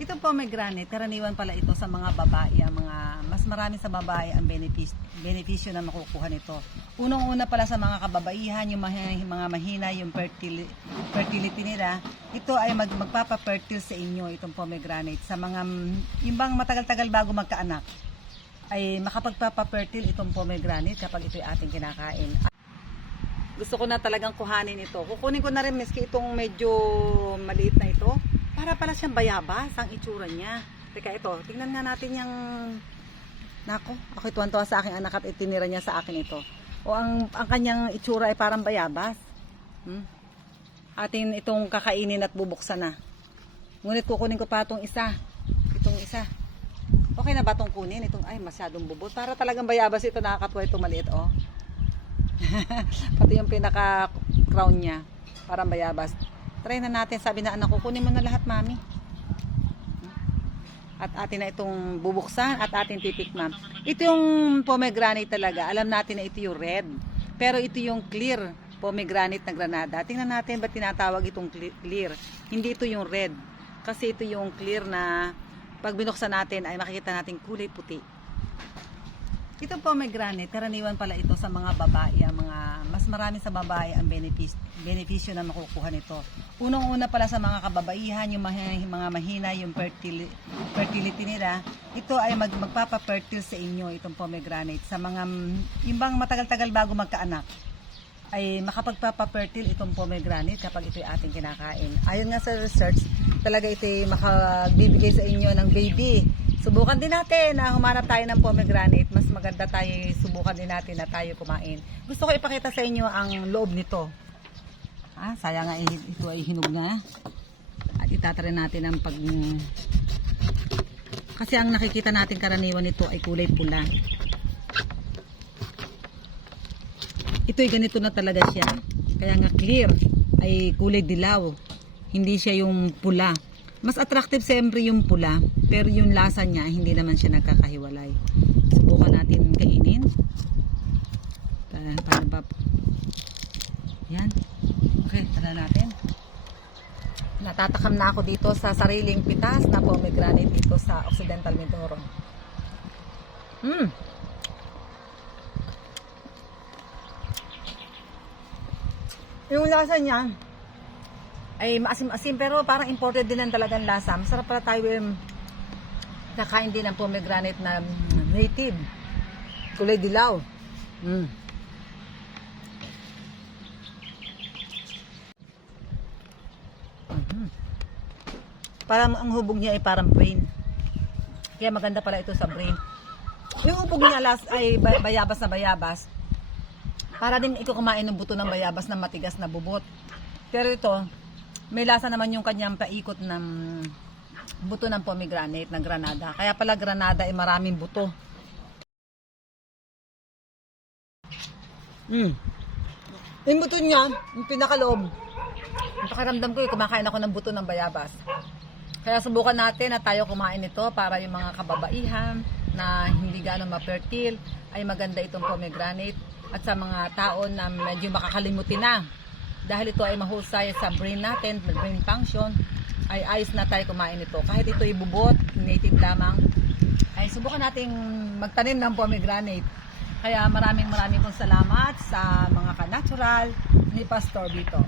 Ito pomegranate, karaniwan pala ito sa mga babae, mas marami sa babae ang benepisyo na makukuha nito. Unang-una pala sa mga kababaihan, yung mga mahina, yung fertility nila, ito ay magpapa-fertile sa inyo, itong pomegranate. Sa mga, yung bang matagal-tagal bago magkaanak, ay makapagpapa-fertile itong pomegranate kapag ito ay ating kinakain. Gusto ko na talagang kuhanin ito. Kukunin ko na rin miski itong medyo maliit na ito. Para pala siyang bayabas ang itsura niya. Teka ito, tingnan nga natin yung... Nako, ako'y tuwan-tuwa sa aking anak at itinira niya sa akin ito. O ang kanyang itsura ay parang bayabas. Atin itong kakainin at bubuksan na. Ngunit kukunin ko pa itong isa. Itong isa. Okay na ba itong kunin? Itong, ay masyadong bubot. Para talagang bayabas ito, nakakatuwa itong maliit. Oh. Pati yung pinaka-crown niya. Parang bayabas. Try na natin, sabi na anak ko, kunin mo na lahat mami. At atin na itong bubuksan at atin titikman. Ito yung pomegranate talaga. Alam natin na ito yung red. Pero ito yung clear pomegranate na granada. Tingnan natin ba't tinatawag itong clear. Hindi ito yung red. Kasi ito yung clear na pag binuksan natin ay makikita natin kulay puti. Itong pomegranate, karaniwan pala ito sa mga babae, mas marami sa babae ang benepisyo na makukuha nito. Unang-una pala sa mga kababaihan, yung mga mahina, yung fertility nila, ito ay magpapa-fertile sa inyo, itong pomegranate. Sa mga, yung bang matagal-tagal bago magkaanak, ay makapagpapa-fertile itong pomegranate kapag ito ay ating kinakain. Ayon nga sa research, talaga ito ay makagbibigay sa inyo ng baby. Subukan din natin na humanap tayo ng pomegranate. Mas maganda tayo, subukan din natin na tayo kumain. Gusto ko ipakita sa inyo ang loob nito. Sayang nga ito ay hinog na. At itatry natin ang kasi ang nakikita natin karaniwan nito ay kulay pula. Ito ay ganito na talaga siya. Kaya nga clear ay kulay dilaw. Hindi siya yung pula. Mas attractive siyempre yung pula, pero yung lasa niya hindi naman siya nagkakahiwalay. Subukan natin kainin. Paano ba? Yan. Okay, tala natin. Natatakam na ako dito sa sariling pitas na pomegranate dito sa Occidental Mindoro. Yung lasa niya ay maasim-asim pero parang imported din ang talagang lasa. Masarap pala tayo nakain din ng pomegranate na native. Kulay dilaw. Parang ang hubog niya ay parang brain. Kaya maganda pala ito sa brain. Yung hubog niya ay bayabas na bayabas. Para din ikaw kumain ng buto ng bayabas na matigas na bubot. Pero ito, may lasa naman yung kanyang paikot ng buto ng pomegranate na granada. Kaya pala granada ay maraming buto. Yung buto niya, yung pinakaloob. Yung pakiramdam ko, kumakain ako ng buto ng bayabas. Kaya subukan natin na tayo kumain ito para yung mga kababaihan na hindi gano'ng ma-fertile ay maganda itong pomegranate. At sa mga tao na medyo makakalimutin na dahil ito ay mahusay sa brain natin, brain function, ay ayos na tayo kumain ito. Kahit ito ay bubot, native lamang, ay subukan nating magtanim ng pomegranate. Kaya maraming pong salamat sa mga ka-natural ni Pastor Vito.